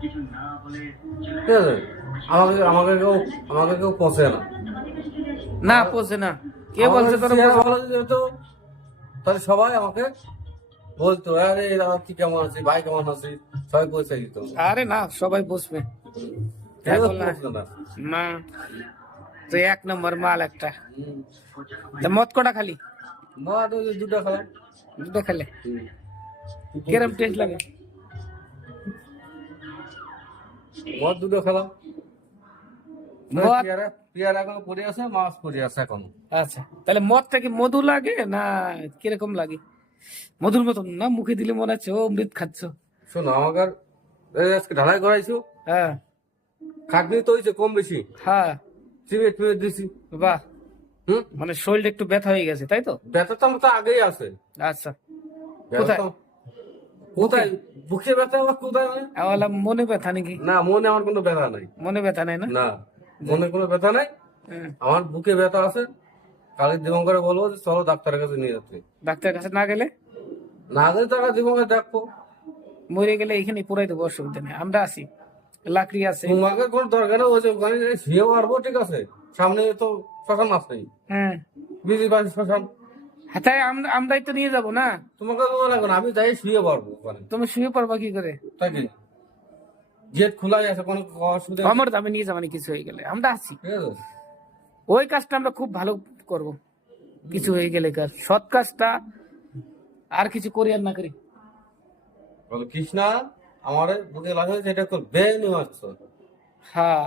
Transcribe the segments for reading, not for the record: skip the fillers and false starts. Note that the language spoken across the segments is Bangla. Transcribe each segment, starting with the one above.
ঠিক আছে, আমাকে কেউ পৌঁছে না। না পোষে না, কে বলছে তোর চেহারা ভালো যদি হতো, তাহলে সবাই আমাকে বলতো, আরে তুই কেমন আছিস, ভাই কেমন আছিস, সবাই পৌঁছে দিত। আরে না, সবাই বসবে কেউ এখন না। পৌঁছে না। না, তো এক নম্বর মাল একটা। তা মদ কটা খালি? মদ ওই যে দুটো খেলাম। দুটো খেলে কিরম টেস্ট লাগে? মদ দুটো খেলাম। মদ, পেয়ারা এখনো পড়ে আছে, মাছ পড়ে আছে এখনো। আচ্ছা তাহলে মদটা কি মধু লাগে না কিরকম লাগে? মধুর মতন না, মুখে দিলে মনে হচ্ছে ও অমৃত খাচ্ছ। শোনো, আমাকে আজকে ঢালাই করাইছো, হ্যাঁ খাটনি তো হয়েছে কম বেশি, হ্যাঁ, সিমেন্ট ফিমেন্ট দিছি। বাহ, হুম, মানে শরীরটা একটু ব্যথা হয়ে গেছে তাই তো? ব্যথা তো আমার তো আগেই আছে। আচ্ছা, ব্যথা কোথায়? তো- কোথায় বুকে ব্যথা আমার, কোথায় মানে? আমার মনে ব্যথা নাকি? না, মনে আমার কোনো ব্যথা নাই। মনে ব্যথা নাই না? না, মনে কোনো ব্যথা নাই। হ্যাঁ। আমার বুকে ব্যথা আছে। কালি দিবঙ্করে বলবো যে চলো ডাক্তারের কাছে নিয়ে যাচ্ছে। ডাক্তারের কাছে না গেলে? না গেলে তারা দিবঙ্কর দেখবো। মরে গেলে এখানে পুরাই দেবো, অসুবিধা নেই, আমরা আছি, লাকড়ি আছে। তোমাকে কোনো দরকার নেই, ওই যে ওখানে শুয়ে পারবো, ঠিক আছে, সামনে তো শ্মশান আছে, হ্যাঁ বিজি বাড়ি শ্মশান। হ্যাঁ, তাই আমরাই তো নিয়ে যাবো না? তোমাকে তো লাগবে না, আমি যাই শুয়ে পারবো ওখানে। তুমি শুয়ে পড়বা কি করে? তাই কি গেট খোলাই আছে, কোনো অসুবিধা নেই। আমার দামে নিয়ে যাবানি, কিছু হয়ে গেলে আমরা আছি। ঠিক আছে, ওই কাজটা আমরা খুব ভালো করব, কিছু হয়ে গেলে কাজ, সৎ কাজটা আর কিছু করি আর না করি। বলো কৃষ্ণা, আমার বুকে লাগা হয়েছে, এটা তোর বেআইনি মারছ। হ্যাঁ,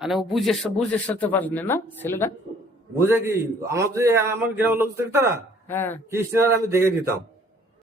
মানে ও বুঝে সাথে পারলেন না ছেলেটা। বুঝে কি, আমার যে আমার গ্রামের লোক দেখতো না, হ্যাঁ কৃষ্ণার আমি দেখে দিতাম।